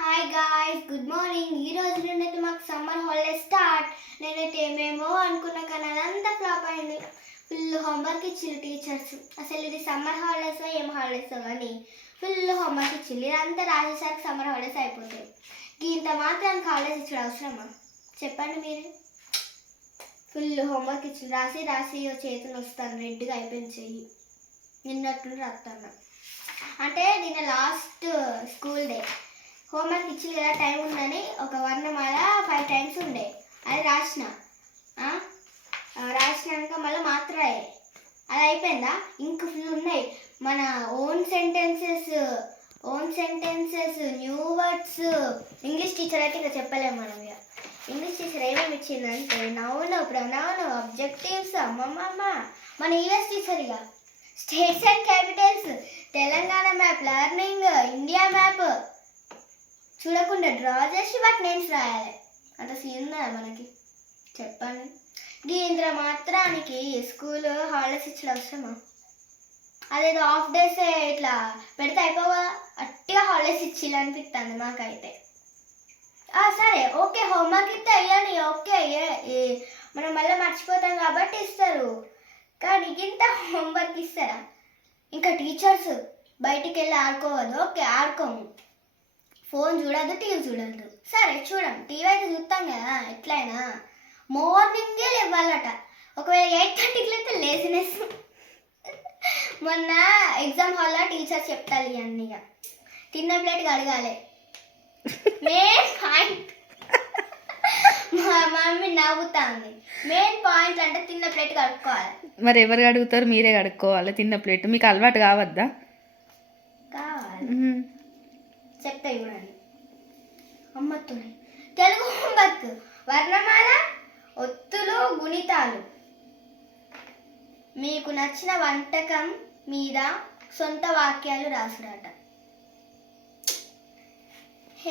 Hi guys, good morning. ఈ రోజు నుండి మాకు సమ్మర్ హాలిడేస్ స్టార్ట్. నేనైతే ఏమేమో అనుకున్నా కానీ అదంతా ఫ్లాప్ అయింది. ఫుల్ హోంవర్క్ ఇచ్చింది టీచర్స్. అసలు ఇది సమ్మర్ హాలిడేస్ ఏం హాలిడేస్ కానీ ఫుల్ హోంవర్క్ ఇచ్చింది. ఇదంతా రాసేసరికి సమ్మర్ హాలిడేస్ అయిపోతాయి. ఇంత మాత్రానికి హాలిడేస్ ఇచ్చడం అవసరమా చెప్పండి మీరే. ఫుల్ హోంవర్క్ ఇచ్చింది. రాసి రాసి చేతులు వస్తాను, రెడ్గా అయిపోయింది చెయ్యి. నిన్నట్టు రాస్తాను అంటే నిన్న లాస్ట్ స్కూల్ డే. హోంవర్క్ ఇచ్చింది కదా, టైం ఉందని ఒక వర్ణమాల 5 times ఉండే, అది రాసినాక మళ్ళీ మాత్రమే అది అయిపోయిందా. ఇంక ఫుల్ ఉన్నాయి మన own sentences new words. English teacher అయితే ఇంకా చెప్పలేము మనం. ఇక ఇంగ్లీష్ టీచర్ ఏమేమి ఇచ్చిందంటే నౌన్, ప్రొనౌన్, ఆబ్జెక్టివ్స్, అమ్మమ్మ. మన యూఎస్ టీచర్ ఇక states and Capitals, Telangana map, learning, India map చూడకుండా డ్రా చేసి వాటి నేమ్స్ రాయాలి. అంత సీన్ ఉందా మనకి చెప్పండి. ఇంద్ర మాత్రానికి స్కూల్ హాలిడేస్ ఇచ్చడం అవసరమా? అదేదో హాఫ్ డేస్ ఇట్లా పెడితే అయిపోవా, అట్టిగా హాలిడేస్ ఇచ్చిల్లు అనిపిస్తుంది మాకైతే. సరే ఓకే, హోంవర్క్ ఇస్తే అయ్యాని ఓకే, మనం మళ్ళీ మర్చిపోతాం కాబట్టి ఇస్తారు. కానీ ఇంత హోంవర్క్ ఇస్తారా? ఇంకా టీచర్స్ బయటికి వెళ్ళి ఆడుకోవద్దు, ఓకే ఆడుకోము. ఫోన్ చూడద్దు, టీవీ చూడద్దు, సరే చూడం. టీవీ అయితే చూస్తాం కదా ఎట్లయినా. మార్నింగే లేవాలట. ఒకవేళ 8:30కి అయితే లేజినెస్. మొన్న ఎగ్జామ్ హాల్లో టీచర్ చెప్తారు ఇవన్నీ. తిన్న ప్లేట్గా అడగాలి మెయిన్ పాయింట్. మా మమ్మీ నవ్వుతుంది. మెయిన్ పాయింట్ అంటే తిన్న ప్లేట్ కడుక్కోవాలి. మరి ఎవరు అడుగుతారు? మీరే కడుక్కోవాలి తిన్న ప్లేట్. మీకు అలవాటు కావద్దా? కావాలి, చెప్తా చూడండి. అమ్మతోనే తెలుగు హోంవర్క్, వర్ణమాల, ఒత్తులు, గుణితాలు. మీకు నచ్చిన వంటకం మీద సొంత వాక్యాలు రాసురాట.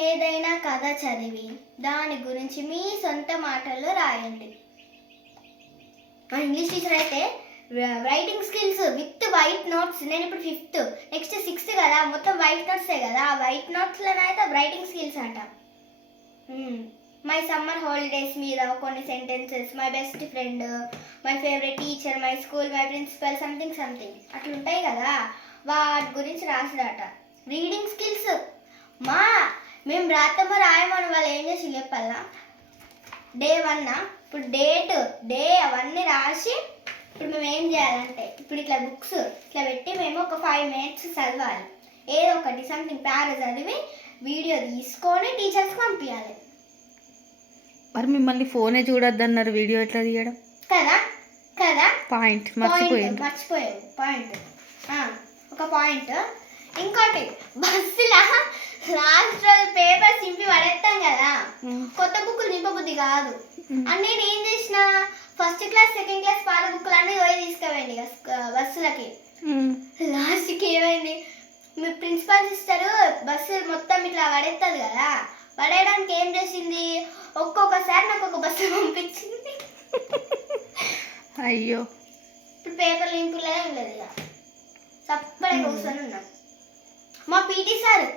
ఏదైనా కథ చదివి దాని గురించి మీ సొంత మాటల్లో రాయండి. మా ఇంగ్లీష్ టీచర్ అయితే writing skills with white notes. నేను ఇప్పుడు 5th, నెక్స్ట్ 6th కదా, మొత్తం వైట్ నోట్సే కదా. ఆ వైట్ నోట్స్లోనైతే రైటింగ్ స్కిల్స్ అంట. మై సమ్మర్ హాలిడేస్ మీద కొన్ని sentences, my best friend, my favourite teacher, my school, my principal, something అట్లుంటాయి కదా, వాటి గురించి రాసుడాట. రీడింగ్ స్కిల్స్ మేము రాతమ్మ రాయమని వాళ్ళు ఏం చేసి చెప్పాలా. డే 1 ఇప్పుడు డే అవన్నీ రాసి ఇప్పుడు మేము ఏం చేయాలంటే ఇప్పుడు ఇట్లా బుక్స్ ఇట్లా పెట్టి మేము ఒక 5 minutes చదవాలి. ఏదో ఒకటి సంథింగ్ ప్యారా చదివి వీడియో తీసుకొని టీచర్స్కి పంపించాలి. మరి మిమ్మల్ని ఫోనే చూడొద్దన్నారు, వీడియో ఎట్లా తీయడం కదా పాయింట్ మర్చిపోయాను పాయింట్. ఒక పాయింట్. ఇంకోటి, బస్సులో లాస్ట్ రోజు పేపర్ చింపి పడేస్తాం కదా, కొత్త బుక్కులు నింపబుద్ధి కాదు అని నేను ఏం చేసిన, ఫస్ట్ క్లాస్ సెకండ్ క్లాస్ పాత బుక్కులు అన్నీ పోయి తీసుకుపోయింది బస్సులకి. లాస్ట్కి ఏమైంది, మీ ప్రిన్సిపల్ సిస్టర్ బస్సు మొత్తం ఇట్లా పడేస్తుంది కదా, పడేయడానికి ఏం చేసింది, ఒక్కొక్కసారి నాకు ఒక బస్సు పంపించింది. అయ్యో, ఇప్పుడు పేపర్ నింపులే ఏం లేదు, ఇక తప్పడే కూర్చొని ఉన్నాం. మా పీటీ సార్